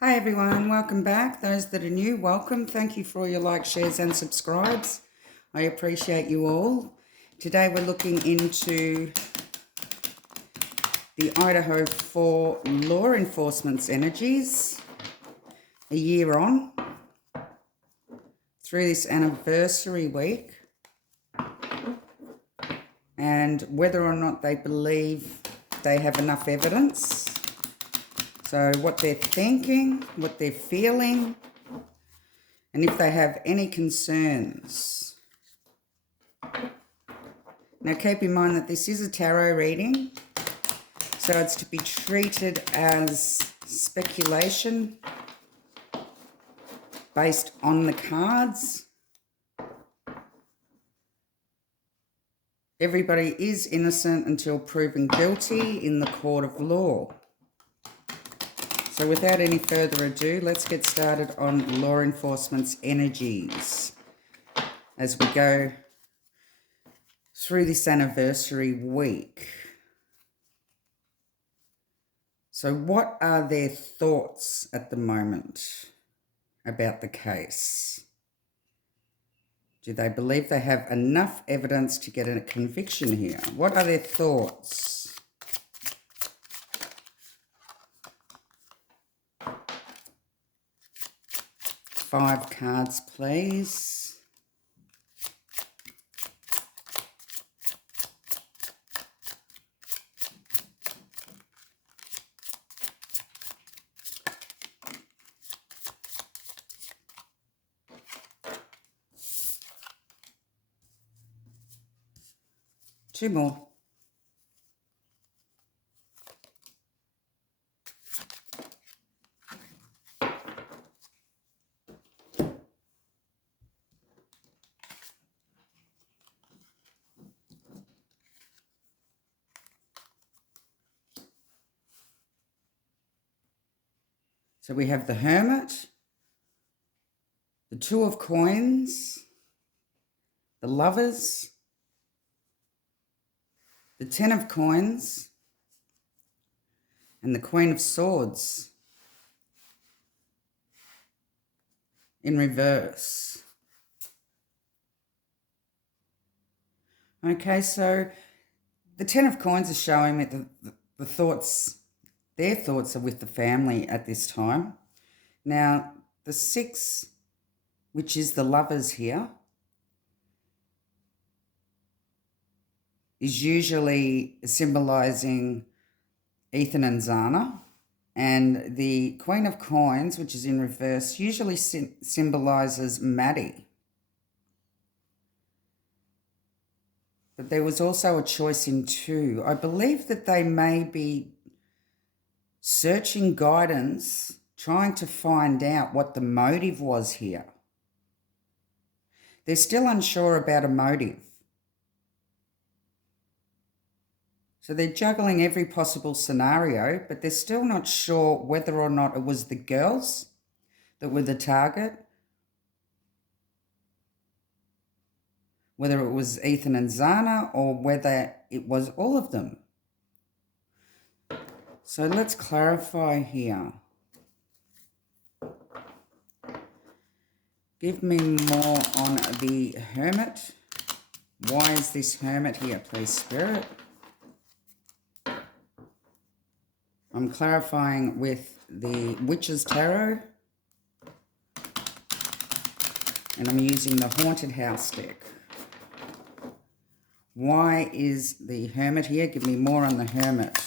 Hi everyone, welcome back. Those that are new, welcome. Thank you for all your likes, shares and subscribes. I appreciate you all. Today we're looking into the Idaho for law enforcement's energies a year on through this anniversary week and whether or not they believe they have enough evidence. So what they're thinking, what they're feeling, and if they have any concerns. Now keep in mind that this is a tarot reading, so it's to be treated as speculation based on the cards. Everybody is innocent until proven guilty in the court of law. So without any further ado, let's get started on law enforcement's energies as we go through this anniversary week. So what are their thoughts at the moment about the case? Do they believe they have enough evidence to get a conviction here? What are their thoughts? 5 cards, please. Two more. So we have the Hermit, the Two of Coins, the Lovers, the Ten of Coins, and the Queen of Swords in reverse. Okay, so the Ten of Coins is showing that the thoughts, their thoughts are with the family at this time. Now, the 6, which is the Lovers here, is usually symbolising Ethan and Zana. And the Queen of Coins, which is in reverse, usually symbolises Maddie. But there was also a choice in 2. I believe that they may be searching guidance, trying to find out what the motive was here. They're still unsure about a motive. So they're juggling every possible scenario, but they're still not sure whether or not it was the girls that were the target, whether it was Ethan and Zana, or whether it was all of them. So let's clarify here. Give me more on the Hermit. Why is this Hermit here, please, Spirit? I'm clarifying with the Witch's Tarot. And I'm using the Haunted House deck. Why is the Hermit here? Give me more on the Hermit.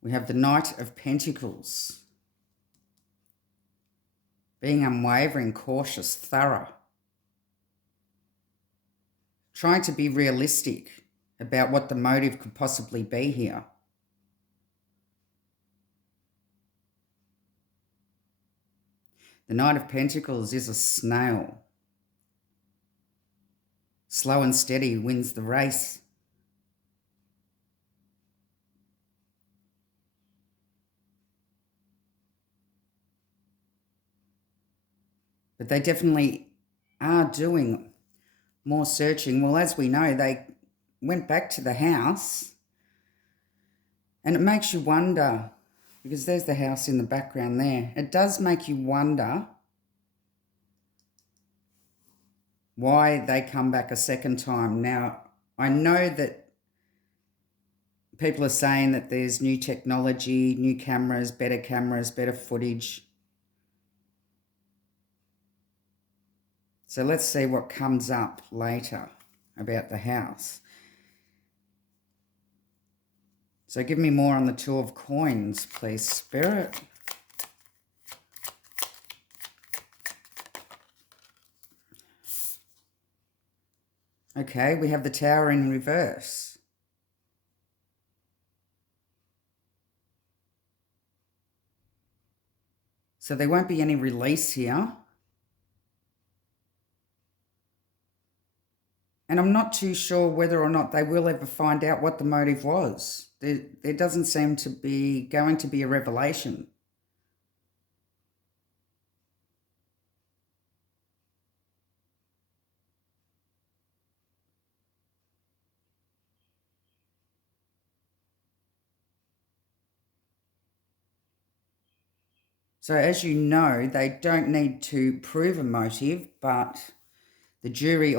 We have the Knight of Pentacles. Being unwavering, cautious, thorough. Trying to be realistic about what the motive could possibly be here. The Knight of Pentacles is a snail. Slow and steady wins the race. But they definitely are doing more searching. Well, as we know, they went back to the house, and it makes you wonder, because there's the house in the background there. It does make you wonder why they come back a second time. Now, I know that people are saying that there's new technology, new cameras, better footage. So let's see what comes up later about the house. So give me more on the Two of Coins, please, Spirit. Okay, we have the Tower in reverse. So there won't be any release here. And I'm not too sure whether or not they will ever find out what the motive was. There doesn't seem to be going to be a revelation. So as you know, they don't need to prove a motive, but the jury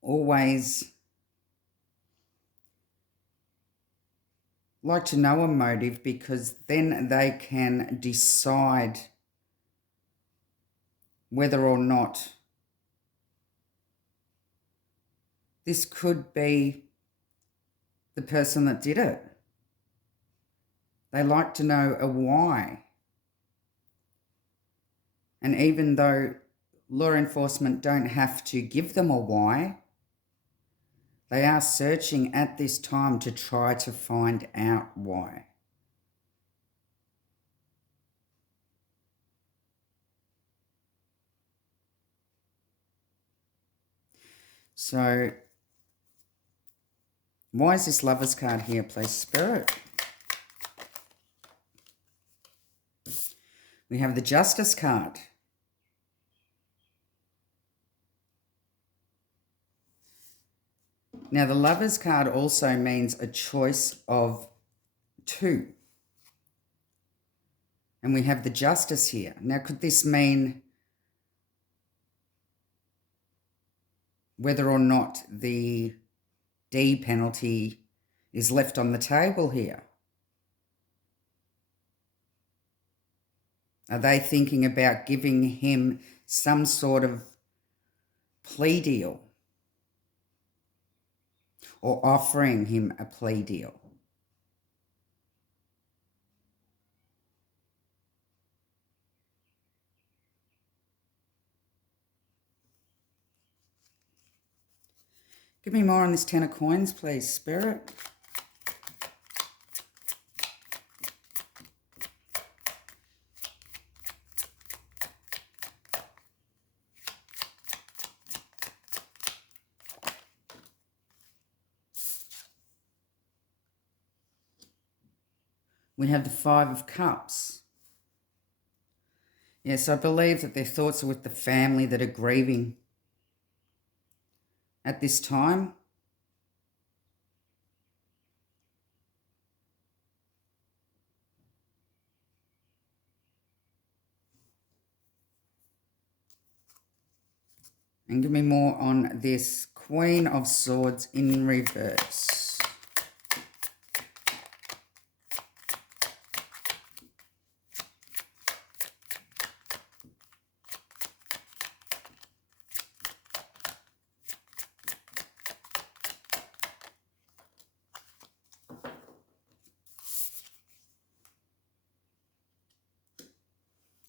always like to know a motive, because then they can decide whether or not this could be the person that did it. They like to know a why. And even though law enforcement don't have to give them a why, they are searching at this time to try to find out why. So, why is this Lover's card here, please, Spirit? We have the Justice card. Now, the Lover's card also means a choice of two. And we have the Justice here. Now, could this mean whether or not the D penalty is left on the table here? Are they thinking about giving him some sort of plea deal, or offering him a plea deal? Give me more on this Ten of Coins, please, Spirit. We have the Five of Cups. Yes, I believe that their thoughts are with the family that are grieving at this time. And give me more on this Queen of Swords in reverse.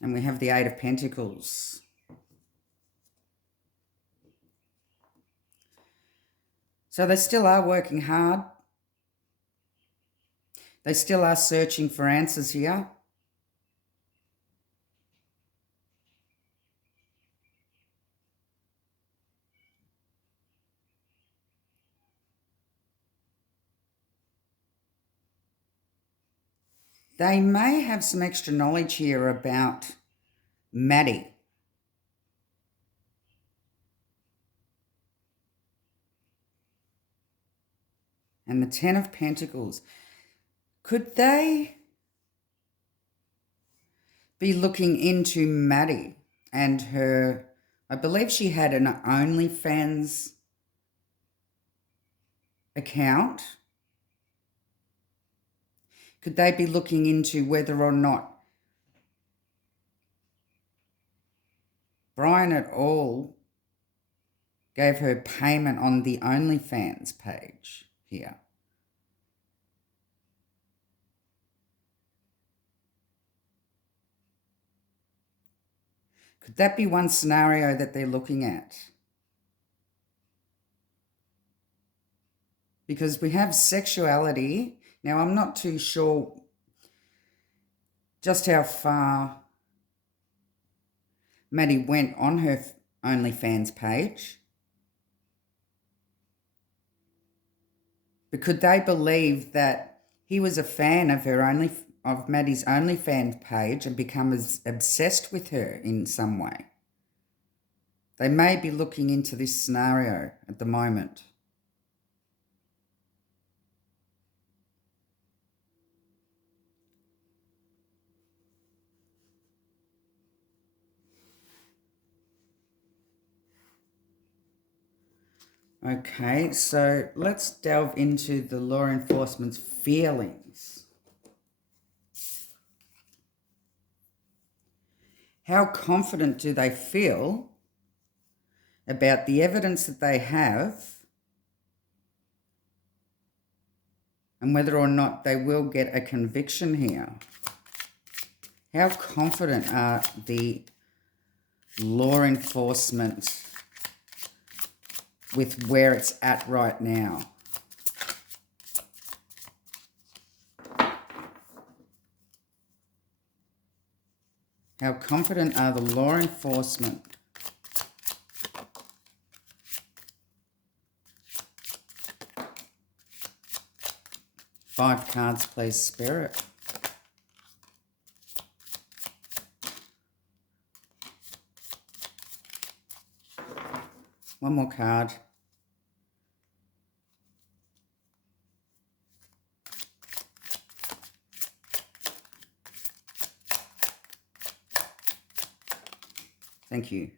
And we have the Eight of Pentacles. So they still are working hard. They still are searching for answers here. They may have some extra knowledge here about Maddie. and the Ten of Pentacles. Could they be looking into Maddie and her, I believe she had an OnlyFans account. Could they be looking into whether or not Brian et al. Gave her payment on the OnlyFans page here? Could that be one scenario that they're looking at? Because we have sexuality. Now, I'm not too sure just how far Maddie went on her OnlyFans page. But could they believe that he was a fan of Maddie's OnlyFans page and become as obsessed with her in some way? They may be looking into this scenario at the moment. Okay, so let's delve into the law enforcement's feelings. How confident do they feel about the evidence that they have and whether or not they will get a conviction here? How confident are the law enforcement with where it's at right now? How confident are the law enforcement? Five cards, please, Spirit. One more card. Thank you.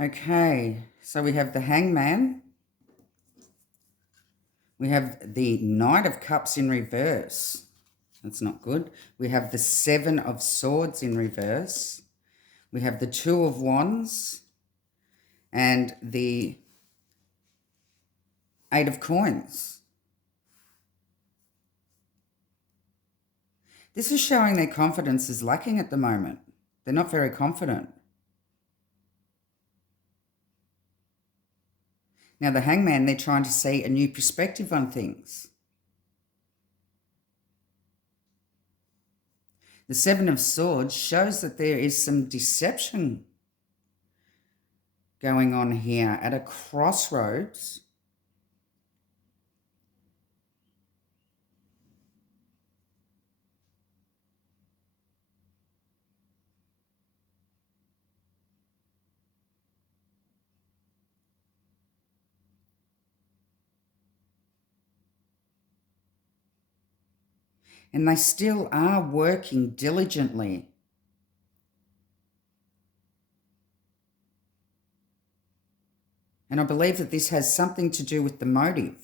Okay, so we have the Hangman. We have the Knight of Cups in reverse. That's not good. We have the Seven of Swords in reverse. We have the Two of Wands and the Eight of Coins. This is showing their confidence is lacking at the moment. They're not very confident. Now, the Hangman, they're trying to see a new perspective on things. The Seven of Swords shows that there is some deception going on here at a crossroads. And they still are working diligently. And I believe that this has something to do with the motive.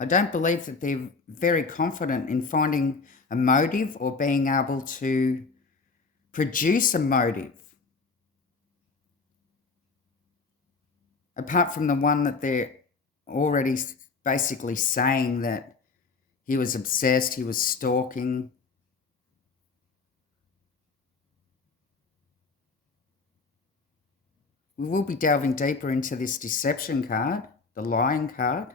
I don't believe that they're very confident in finding a motive or being able to produce a motive. Apart from the one that they're already basically saying that he was obsessed, he was stalking. We will be delving deeper into this deception card, the lying card.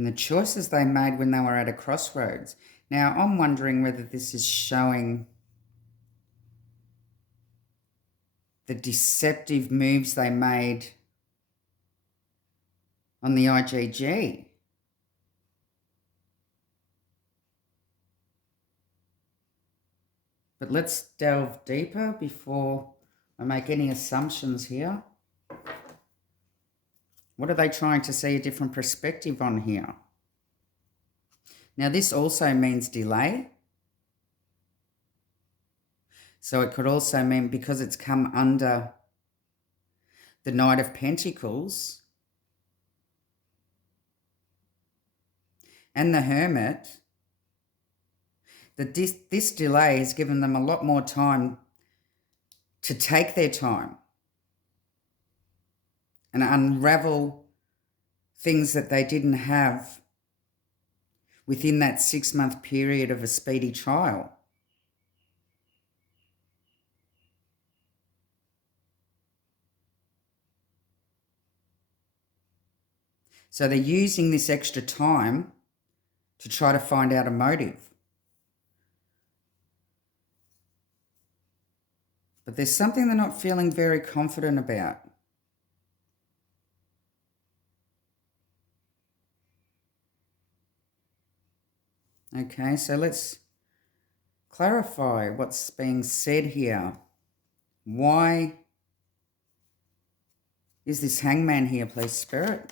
and the choices they made when they were at a crossroads. Now, I'm wondering whether this is showing the deceptive moves they made on the IgG. But let's delve deeper before I make any assumptions here. What are they trying to see a different perspective on here? Now, this also means delay. So it could also mean, because it's come under the Knight of Pentacles and the Hermit, that this delay has given them a lot more time to take their time and unravel things that they didn't have within that 6-month period of a speedy trial. So they're using this extra time to try to find out a motive. But there's something they're not feeling very confident about. Okay, so let's clarify what's being said here. Why is this Hangman here, please, Spirit?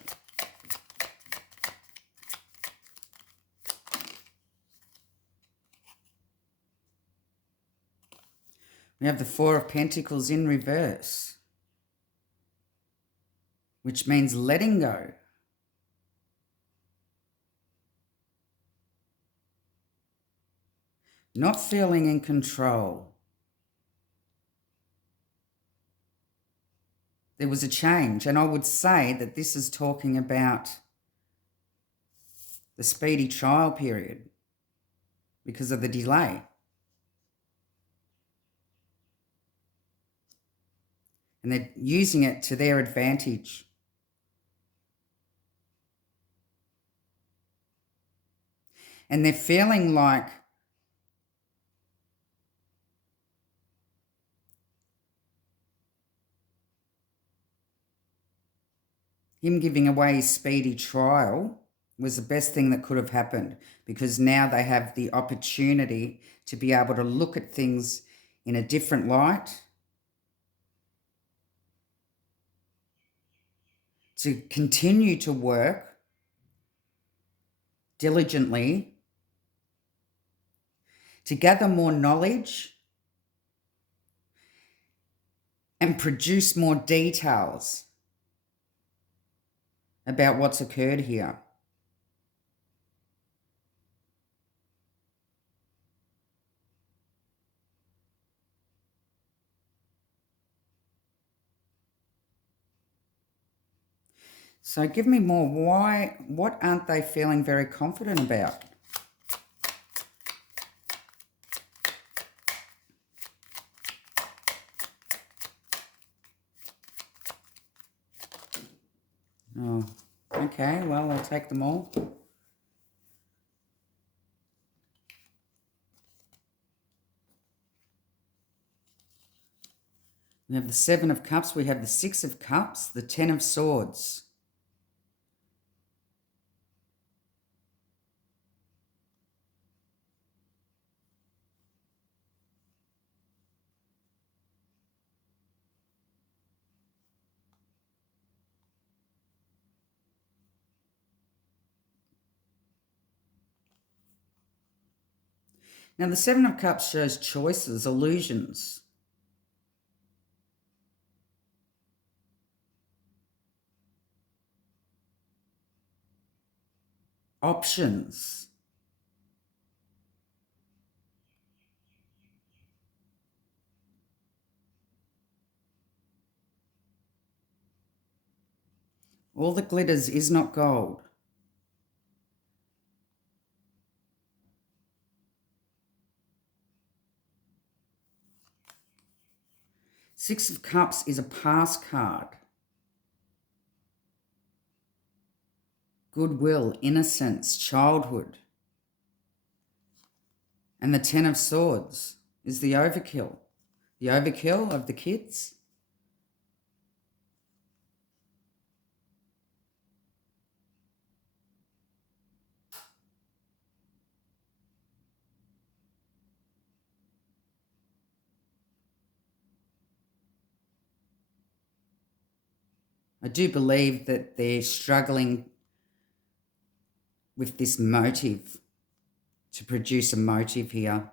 We have the Four of Pentacles in reverse, which means letting go. Not feeling in control. There was a change, and I would say that this is talking about the speedy trial period because of the delay. And they're using it to their advantage. And they're feeling like him giving away his speedy trial was the best thing that could have happened, because now they have the opportunity to be able to look at things in a different light, to continue to work diligently, to gather more knowledge and produce more details about what's occurred here. So give me more. Why? What aren't they feeling very confident about? Oh, okay. Well, I'll take them all. We have the Seven of Cups. We have the Six of Cups, the Ten of Swords. Now, the Seven of Cups shows choices, illusions. Options. All that glitters is not gold. Six of Cups is a pass card. goodwill, innocence, childhood. And the Ten of Swords is the overkill. The overkill of the kids. I do believe that they're struggling with this motive, to produce a motive here.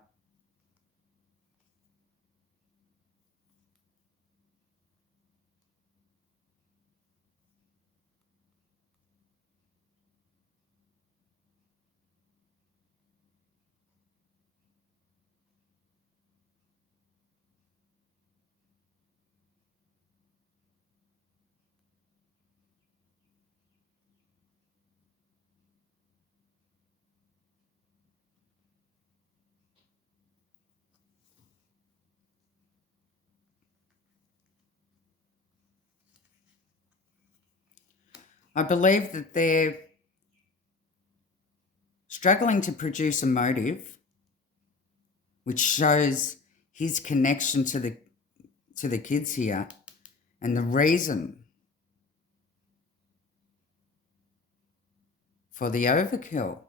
I believe that they're struggling to produce a motive which shows his connection to the kids here and the reason for the overkill.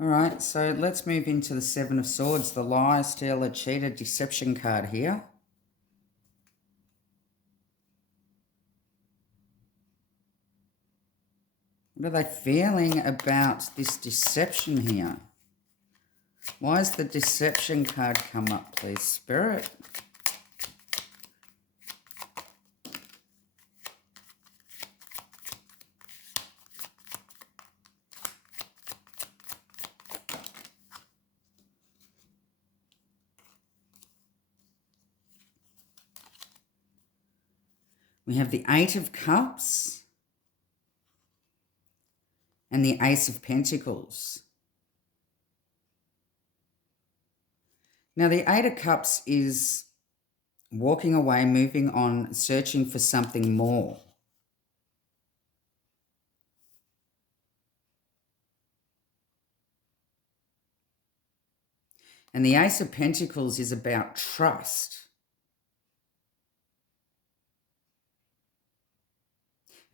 All right, so let's move into the Seven of Swords, the liar, stealer, cheater, deception card here. What are they feeling about this deception here? Why has the deception card come up, please, Spirit? We have the Eight of Cups and the Ace of Pentacles. Now, the Eight of Cups is walking away, moving on, searching for something more. And the Ace of Pentacles is about trust.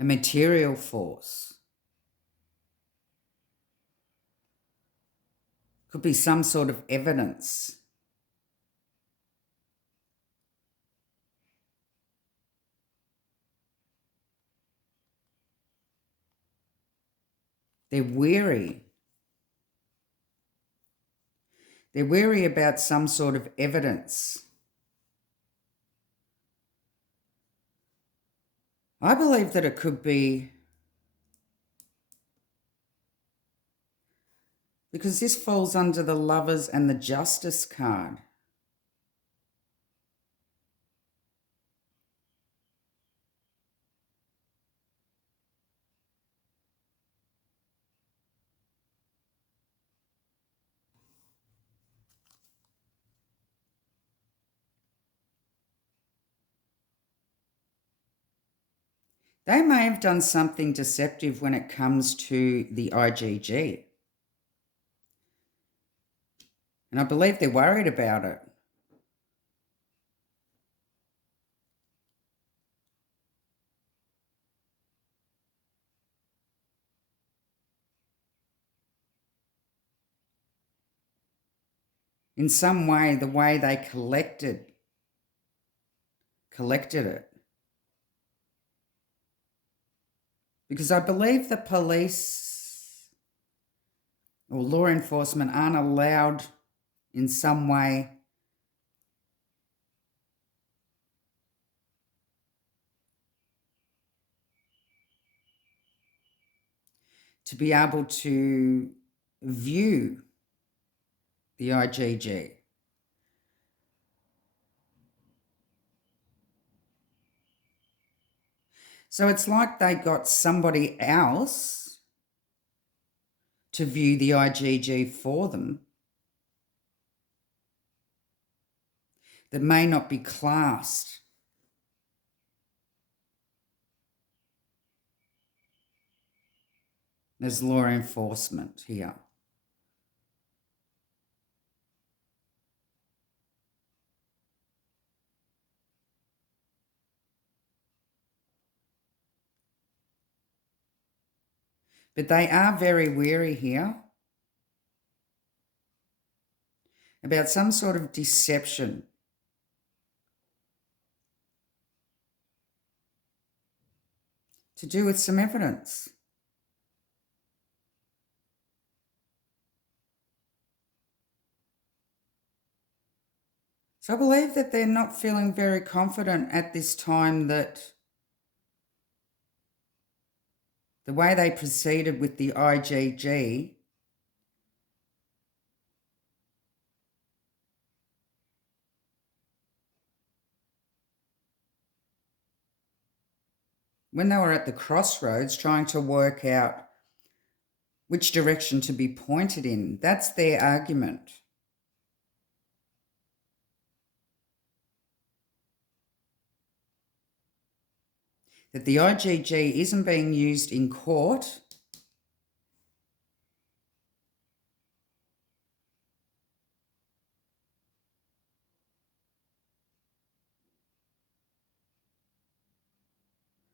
A material force. Could be some sort of evidence. They're weary. They're weary about some sort of evidence. I believe that it could be because this falls under the Lovers and the Justice card. They may have done something deceptive when it comes to the IGG. And I believe they're worried about it. In some way, the way they collected it. Because I believe the police or law enforcement aren't allowed in some way to be able to view the IGG. So it's like they got somebody else to view the IgG for them that may not be classed as law enforcement here. But they are very wary here about some sort of deception to do with some evidence. So I believe that they're not feeling very confident at this time that the way they proceeded with the IgG when they were at the crossroads trying to work out which direction to be pointed in. That's their argument. That the IgG isn't being used in court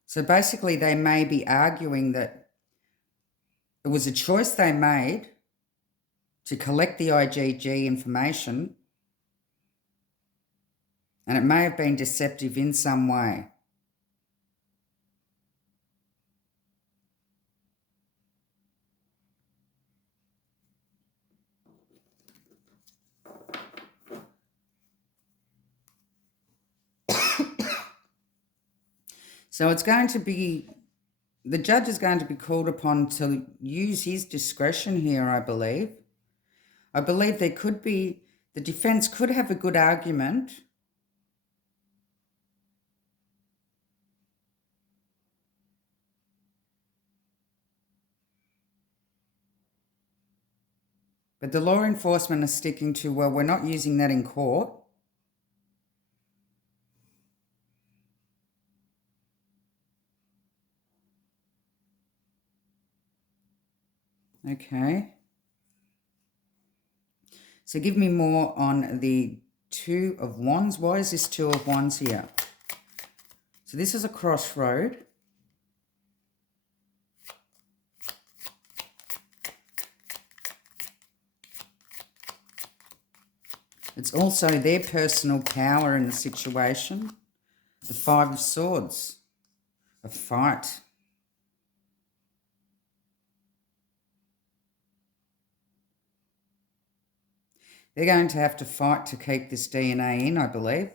so basically they may be arguing that it was a choice they made to collect the IgG information and it may have been deceptive in some way. So it's going to be, the judge is going to be called upon to use his discretion here, I believe. I believe there could be, the defense could have a good argument but the law enforcement are sticking to, well, we're not using that in court. Okay. So give me more on the Two of Wands. Why is this Two of Wands here? So this is a crossroad. It's also their personal power in the situation. The Five of Swords. A fight. They're going to have to fight to keep this DNA in, I believe.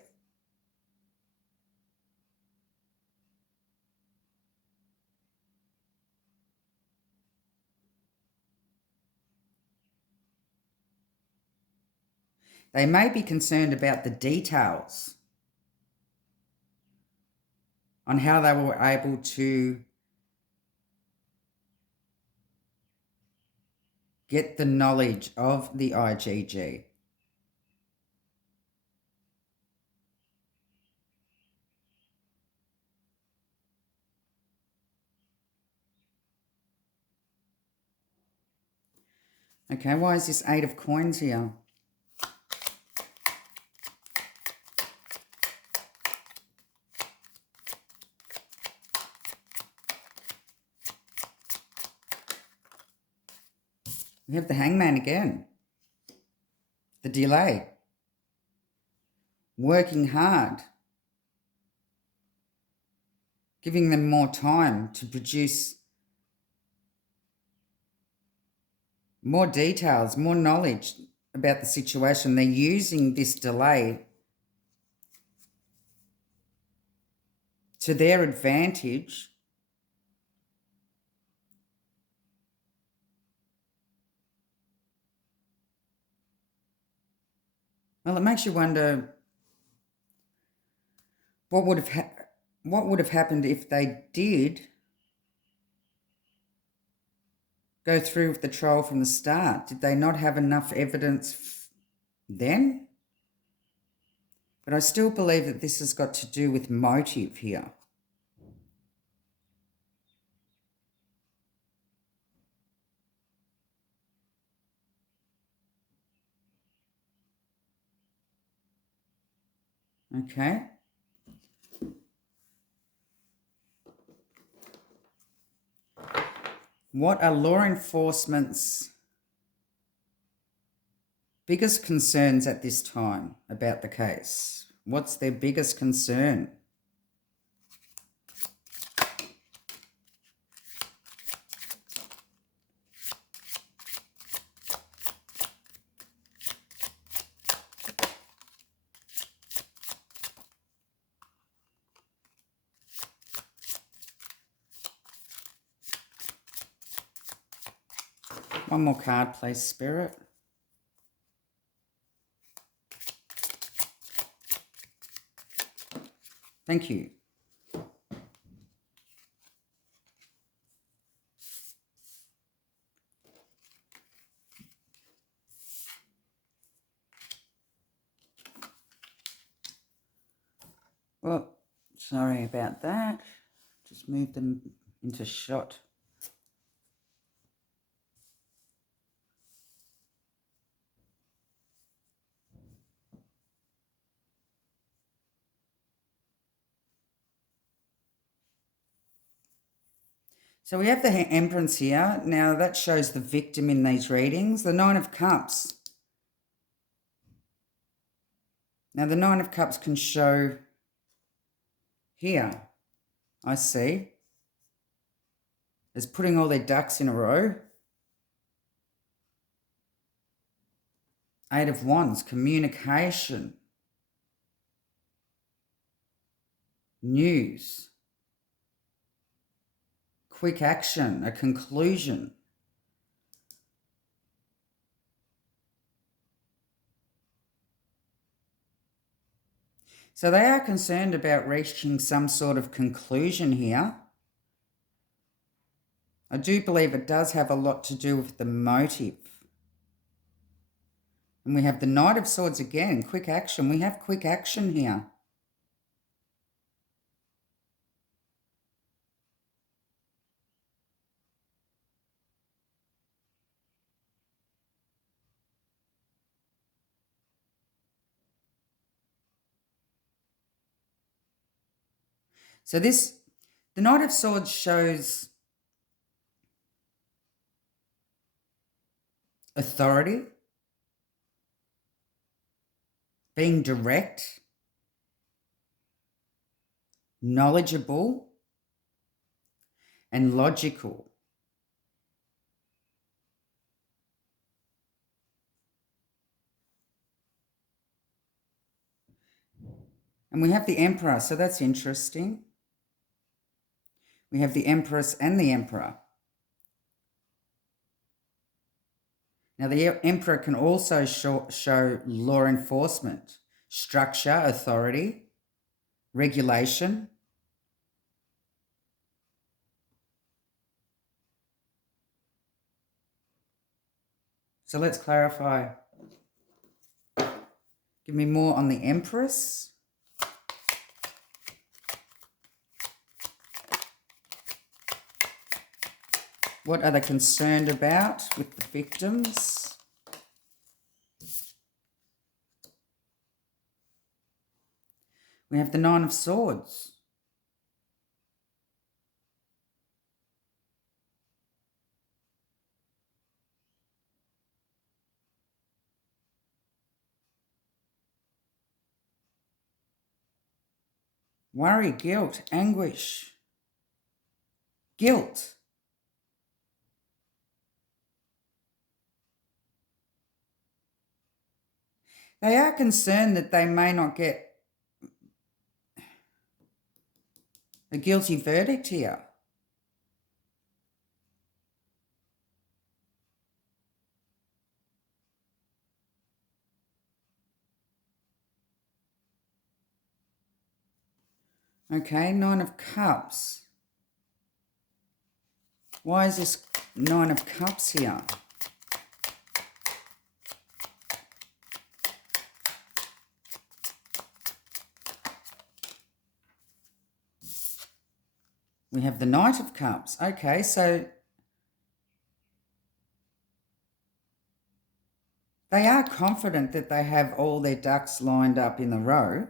They may be concerned about the details on how they were able to get the knowledge of the IgG. Okay, why is this Eight of Coins here? We have the Hangman again. The delay. Working hard. Giving them more time to produce more details, more knowledge about the situation. They're using this delay to their advantage. Well, it makes you wonder what would have happened if they did go through with the trial from the start? Did they not have enough evidence then? But I still believe that this has got to do with motive here. Okay. What are law enforcement's biggest concerns at this time about the case? What's their biggest concern? One more card, please, Spirit. Thank you. Well, sorry about that. Just moved them into shot. So we have the Empress here. Now that shows the victim in these readings. The Nine of Cups. Now the Nine of Cups can show here, I see, as putting all their ducks in a row. Eight of Wands, communication, news, quick action, a conclusion. So they are concerned about reaching some sort of conclusion here. I do believe it does have a lot to do with the motive. And we have the Knight of Swords again, quick action. We have quick action here. So the Knight of Swords shows authority, being direct, knowledgeable, and logical. And we have the Emperor, so that's interesting. We have the Empress and the Emperor. Now, the Emperor can also show law enforcement, structure, authority, regulation. So let's clarify. Give me more on the Empress. What are they concerned about with the victims? We have the Nine of Swords. Worry, guilt, anguish, guilt. They are concerned that they may not get a guilty verdict here. Okay, Nine of Cups. Why is this Nine of Cups here. We have the Knight of Cups. Okay, so they are confident that they have all their ducks lined up in a row.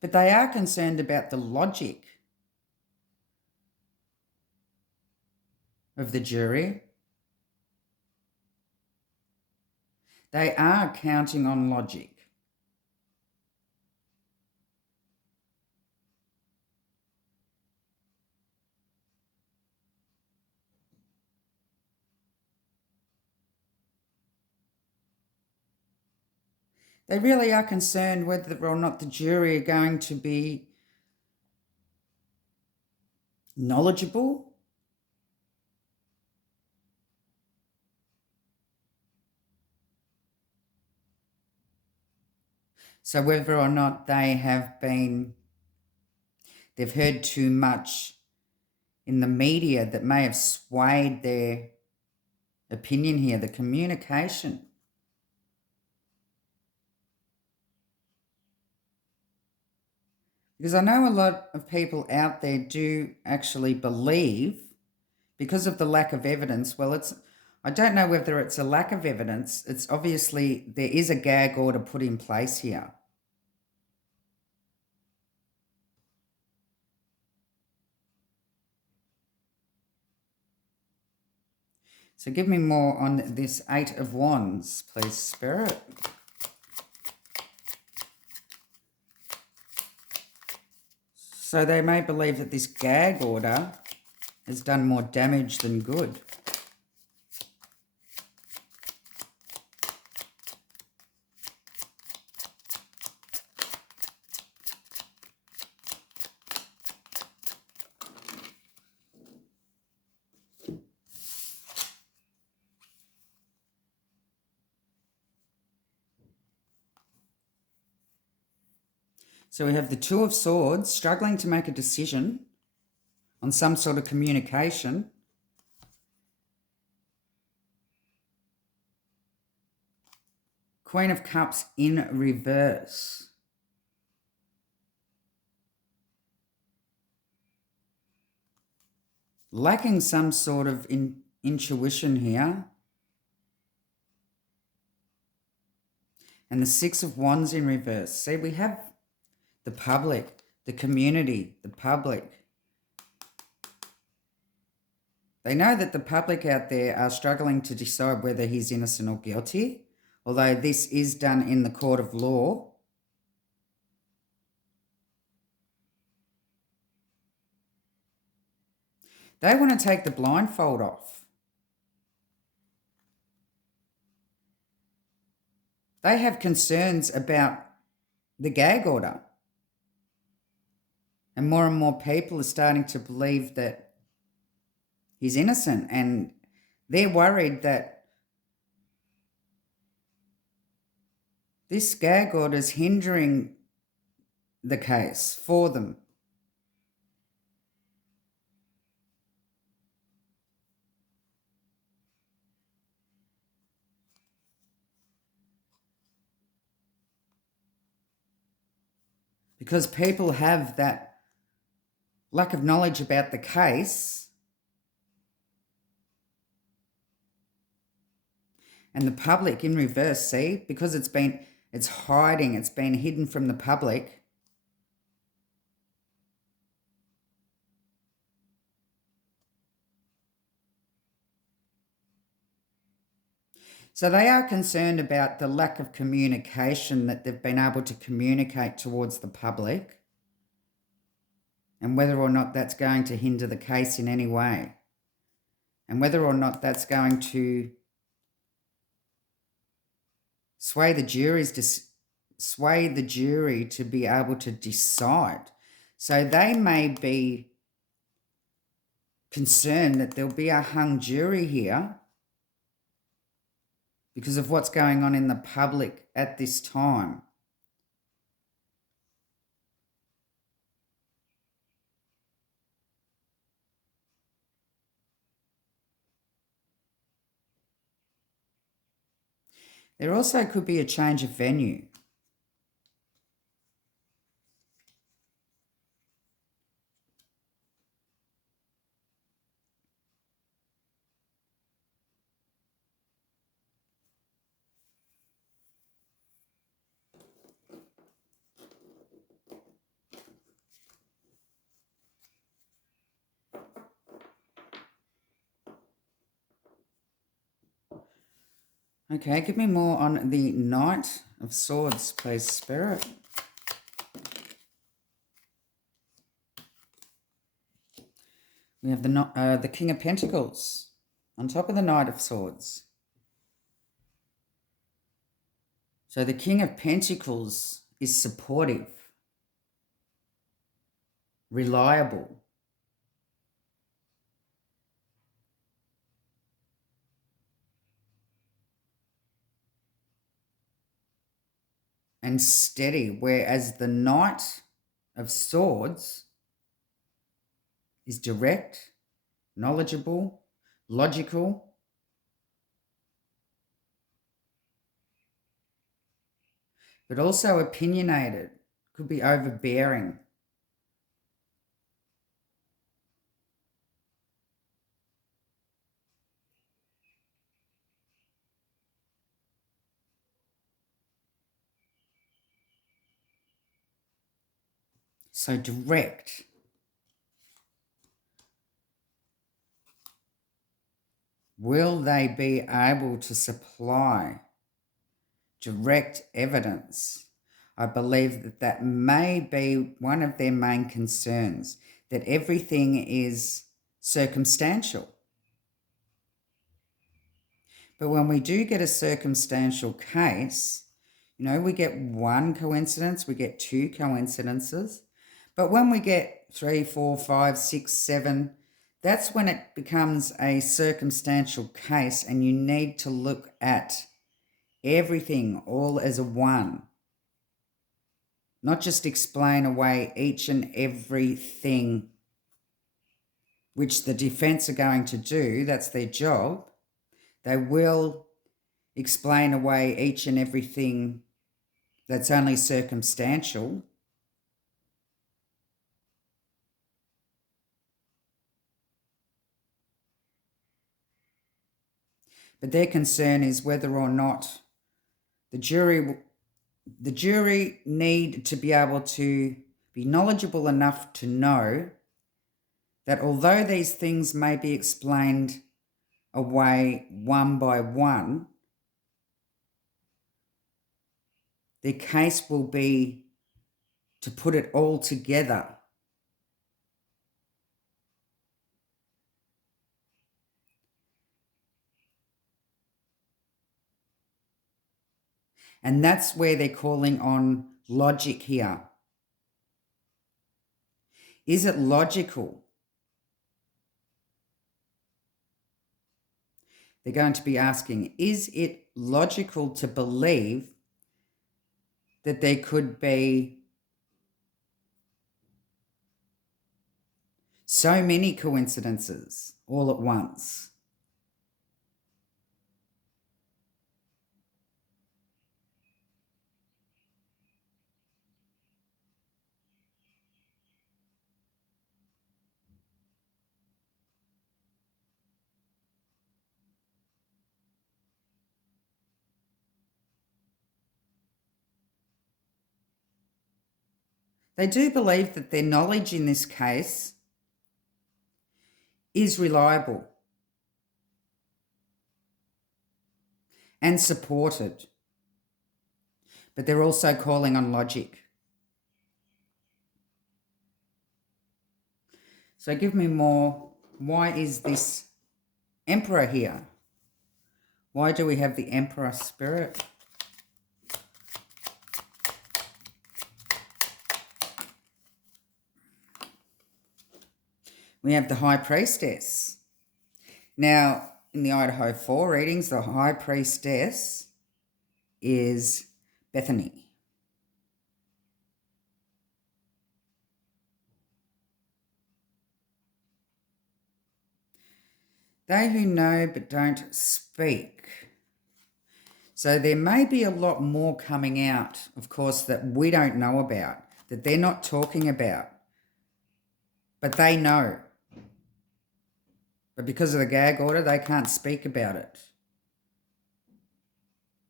But they are concerned about the logic of the jury. They are counting on logic. They really are concerned whether or not the jury are going to be knowledgeable, so whether or not they've heard too much in the media that may have swayed their opinion here, the communication. Because I know a lot of people out there do actually believe, because of the lack of evidence, I don't know whether it's a lack of evidence. It's obviously there is a gag order put in place here. So give me more on this Eight of Wands, please, Spirit. So they may believe that this gag order has done more damage than good. So we have the Two of Swords, struggling to make a decision on some sort of communication. Queen of Cups in reverse. Lacking some sort of intuition here. And the Six of Wands in reverse. See, we have the public, the community, the public. They know that the public out there are struggling to decide whether he's innocent or guilty, although this is done in the court of law. They want to take the blindfold off. They have concerns about the gag order. And more people are starting to believe that he's innocent, and they're worried that this gag order is hindering the case for them. Because people have that lack of knowledge about the case, and the public in reverse, see, because it's hiding, it's been hidden from the public. So they are concerned about the lack of communication that they've been able to communicate towards the public, and whether or not that's going to hinder the case in any way, and whether or not that's going to sway the jury to be able to decide. So they may be concerned that there'll be a hung jury here because of what's going on in the public at this time. There also could be a change of venue. Okay, give me more on the Knight of Swords, please, Spirit. We have the King of Pentacles on top of the Knight of Swords. So the King of Pentacles is supportive, reliable, and steady, whereas the Knight of Swords is direct, knowledgeable, logical, but also opinionated, could be overbearing. So direct. Will they be able to supply direct evidence? I believe that that may be one of their main concerns, that everything is circumstantial. But when we do get a circumstantial case, we get one coincidence, we get two coincidences. But when we get 3, 4, 5, 6, 7, that's when it becomes a circumstantial case, and you need to look at everything all as a one. Not just explain away each and everything which the defense are going to do. That's their job. They will explain away each and everything that's only circumstantial. But their concern is whether or not the jury need to be able to be knowledgeable enough to know that although these things may be explained away one by one, their case will be to put it all together. And that's where they're calling on logic here. Is it logical? They're going to be asking, is it logical to believe that there could be so many coincidences all at once? They do believe that their knowledge in this case is reliable and supported, but they're also calling on logic. So give me more. Why is this Emperor here? Why do we have the Emperor, Spirit? We have the High Priestess. Now, in the Idaho 4 readings, the High Priestess is Bethany. They who know but don't speak. So there may be a lot more coming out, of course, that we don't know about, that they're not talking about, but they know. But because of the gag order, they can't speak about it.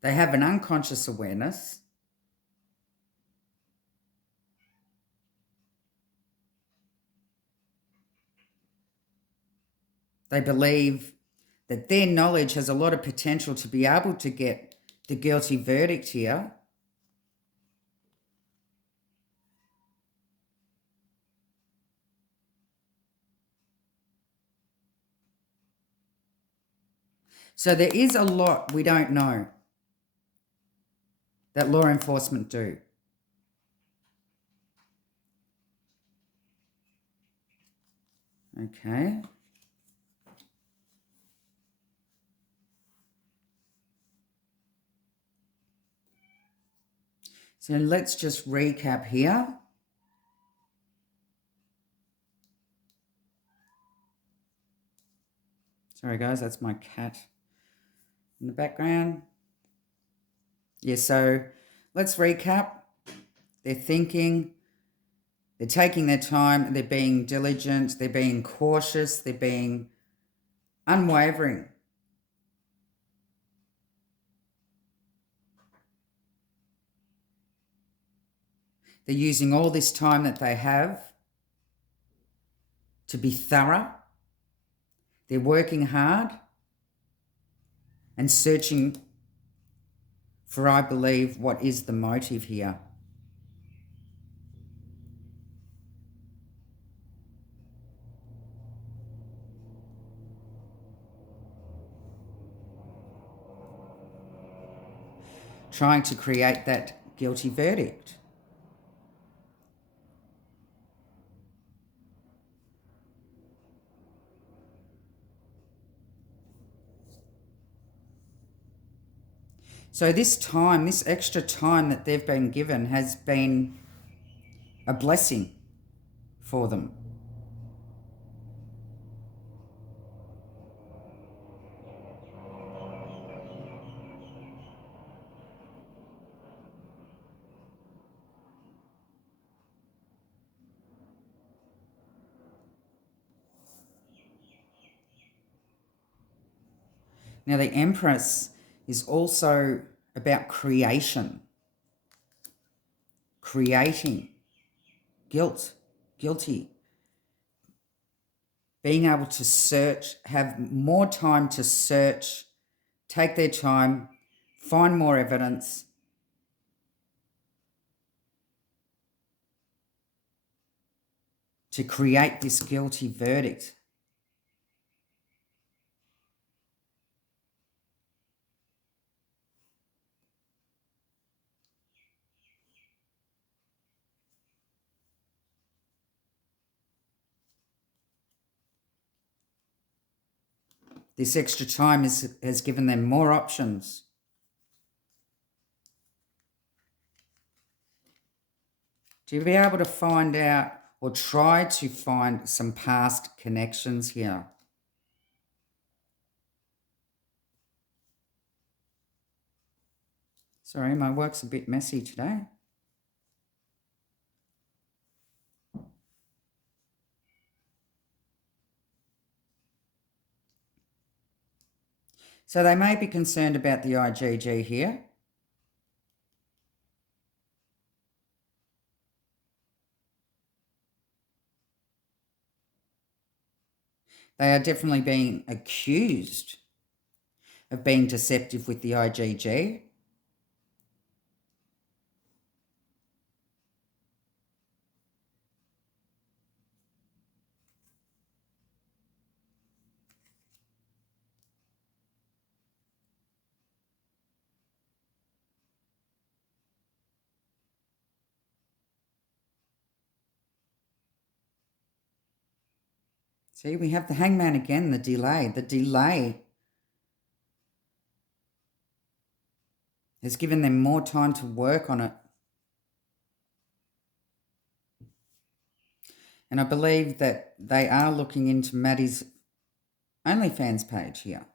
They have an unconscious awareness. They believe that their knowledge has a lot of potential to be able to get the guilty verdict here. So there is a lot we don't know that law enforcement do. Okay. So let's just recap here. Sorry guys, that's my cat in the background. Yeah, so let's recap. They're thinking, they're taking their time, they're being diligent, they're being cautious, they're being unwavering. They're using all this time that they have to be thorough. They're working hard and searching for, I believe, what is the motive here. Trying to create that guilty verdict. So this time, this extra time that they've been given has been a blessing for them. Now the Empress is also about creation, creating, guilty, being able to search, have more time to search, take their time, find more evidence, to create this guilty verdict. This extra time has given them more options. To be able to find out or try to find some past connections here. Sorry, my work's a bit messy today. So they may be concerned about the IgG here. They are definitely being accused of being deceptive with the IgG. See, we have the Hangman again, the delay. The delay has given them more time to work on it. And I believe that they are looking into Maddie's OnlyFans page here.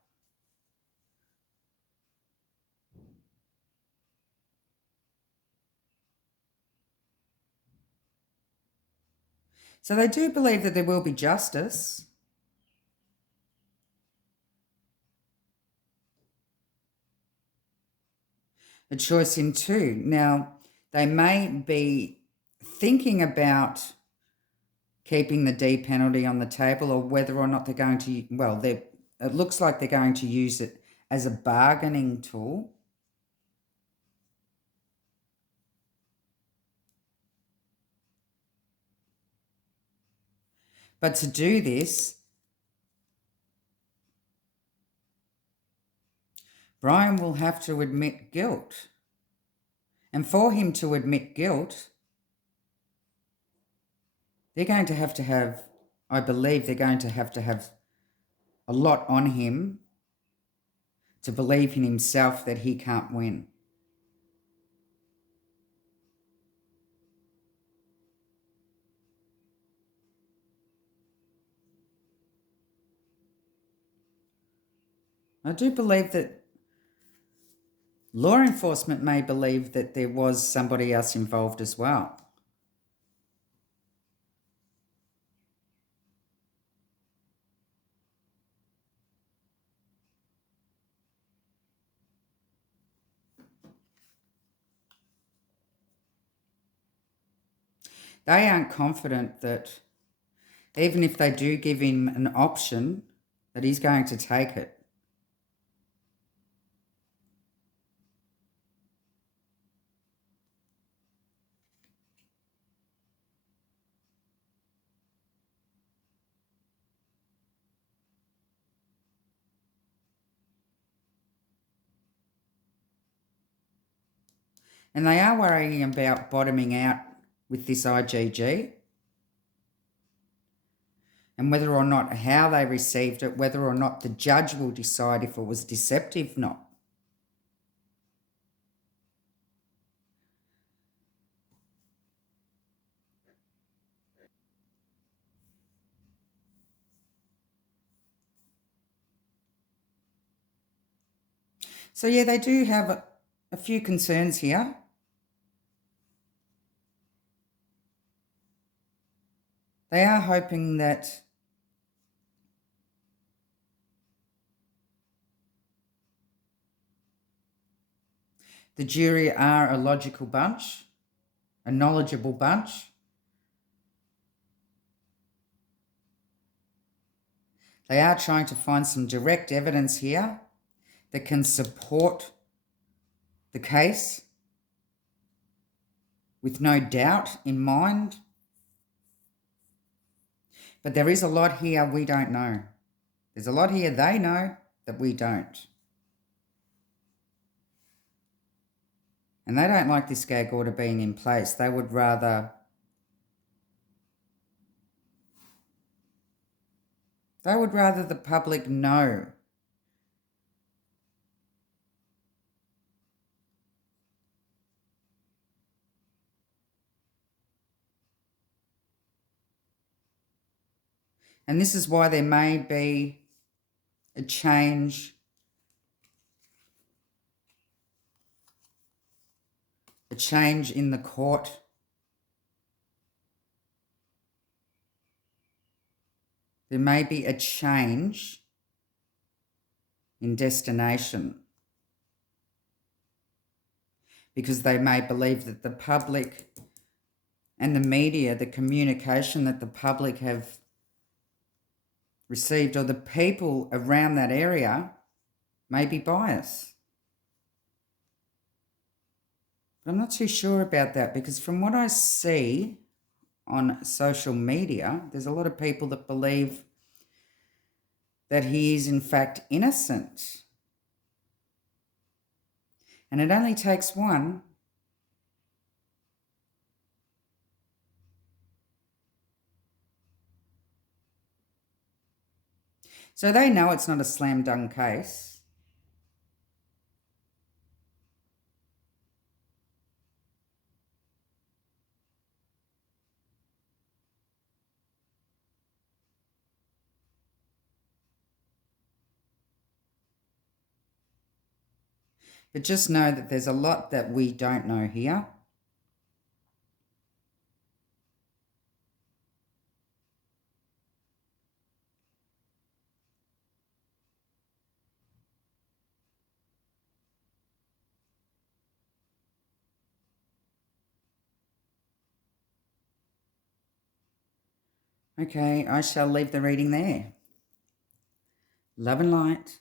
So they do believe that there will be justice. A choice in two. Now, they may be thinking about keeping the D penalty on the table, or whether or not they're going to, well, it looks like they're going to use it as a bargaining tool. But to do this, Brian will have to admit guilt. And for him to admit guilt, they're going to have, I believe they're going to have a lot on him to believe in himself that he can't win. I do believe that law enforcement may believe that there was somebody else involved as well. They aren't confident that even if they do give him an option, that he's going to take it. And they are worrying about bottoming out with this IgG, and whether or not how they received it, whether or not the judge will decide if it was deceptive or not. So yeah, they do have a few concerns here. They are hoping that the jury are a logical bunch, a knowledgeable bunch. They are trying to find some direct evidence here that can support the case with no doubt in mind. But there is a lot here we don't know. There's a lot here they know that we don't. And they don't like this gag order being in place. They would rather the public know. And this is why there may be a change in the court. There may be a change in destination, because they may believe that the public and the media, the communication that the public have received, or the people around that area, may be biased. But I'm not too sure about that, because from what I see on social media, there's a lot of people that believe that he is in fact innocent. And it only takes one. So they know it's not a slam dunk case. But just know that there's a lot that we don't know here. Okay, I shall leave the reading there. Love and light.